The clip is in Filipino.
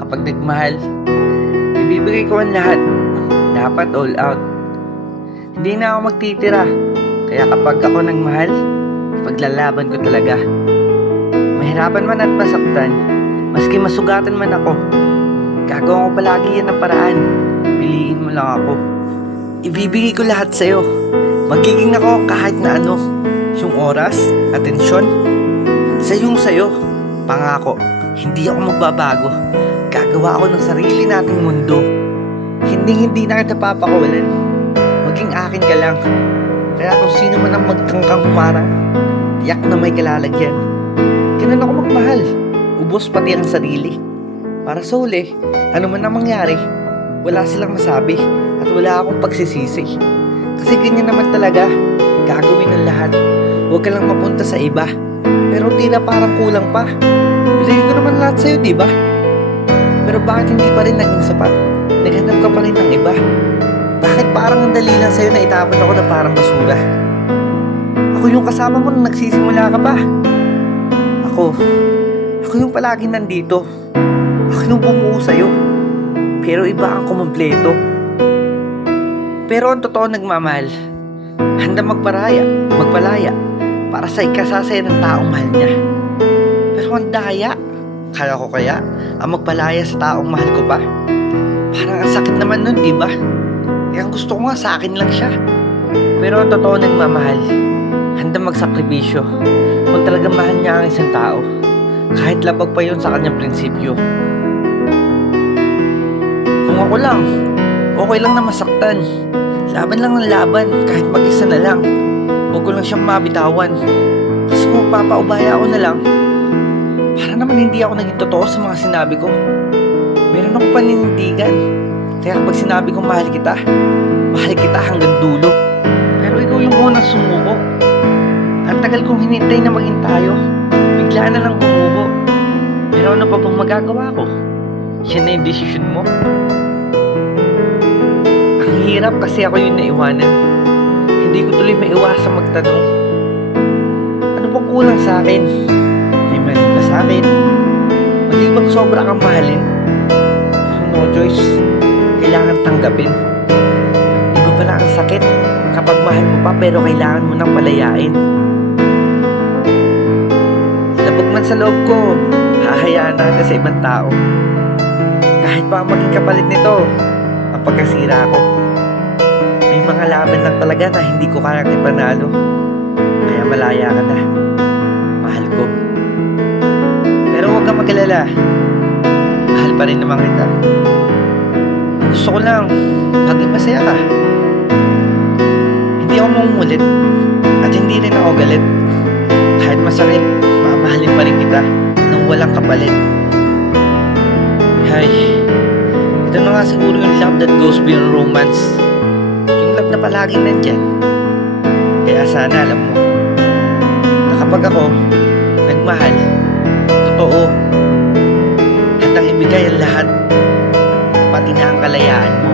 Kapag nagmahal, ibibigay ko ang lahat. Dapat all out. Hindi na ako magtitira. Kaya kapag ako nagmahal, paglalaban ko talaga. Mahirapan man at masaktan, maski masugatan man ako, gagawa ko palagi yan ng paraan. Piliin mo lang ako. Ibibigay ko lahat sa'yo. Magiging ako kahit na ano. Yung oras, atensyon, sa'yo. Pangako, hindi ako magbabago. Gagawa ako ng sarili nating mundo. Hindi na kita papakawalan. Maging akin ka lang. Kaya kung sino man ang magtangkang humarang, tiyak na may kalalagyan. Ganun ako magmahal. Ubos pati ang sarili. Para sa huli, ano man ang mangyari, wala silang masabi at wala akong pagsisisi. Kasi ganyan naman talaga, gagawin ng lahat. Huwag ka lang mapunta sa iba. Pero tila parang kulang pa. Bilhin ko naman lahat sa'yo, diba? Pero bakit hindi pa rin naging sapat? Naghanap ka pa rin ng iba. Bakit parang ang dali lang sa'yo na itapon ako na parang basura? Ako yung kasama mo nung nagsisimula ka pa. Ako yung palaging nandito. Ako yung bumuo sa'yo. Pero iba ang kumumpleto. Pero ang totoo nagmamahal, handa magpalaya para sa ikasasaya ng taong mahal niya. Pero ang daya, kaya ko kaya ang magpalaya sa taong mahal ko pa? Parang ang sakit naman nun, diba? Kaya ang gusto ko nga sa akin lang siya. Pero ang totoo nagmamahal, handa magsakripisyo kung talagang mahal niya ang isang tao, kahit labag pa yun sa kanyang prinsipyo. Kung ako lang, okay lang na masaktan. Laban lang ng laban, kahit mag-isa na lang. Huwag ko lang siyang mabitawan. Kasi kung papaubaya ako na lang, para naman hindi ako naging totoo sa mga sinabi ko. Meron ako paninindigan. Kaya kapag sinabi ko mahal kita hanggang dulo. Pero ikaw yung unang sumuko. Ang tagal kong hinintay na maging tayo. Bigla na lang gumuho. Pero ano pa bang magagawa ko? Yan na yung desisyon mo. Ang hirap kasi ako yung naiwanan. Hindi ko tuloy maiwasang magtanong, ano bang kulang sa akin? May mali ba sa akin? Mali bang sobra kang mahalin? Pero no choice, kailangan tanggapin. Iba pala ang sakit kapag mahal mo pa pero kailangan mo nang palayain. Labag man sa loob ko, hahayaan natin sa ibang tao. Kahit pa maging kapalit nito ang pagkasira ko. May mga laban lang talaga na hindi ko kayang ipanalo. Kaya malaya ka na, mahal ko. Pero huwag kang mag-alala, mahal pa rin naman kita. Gusto ko lang maging masaya ka. Hindi ako mauulit at hindi rin ako galit. Kahit masakit, mamahalin pa rin kita nang walang kapalit. Ay, ito na nga siguro yung love that goes beyond romance. Yung love na palaging nandyan. Kaya sana alam mo na kapag ako nagmahal, totoo, handang ibigay ang lahat, pati na ang kalayaan mo.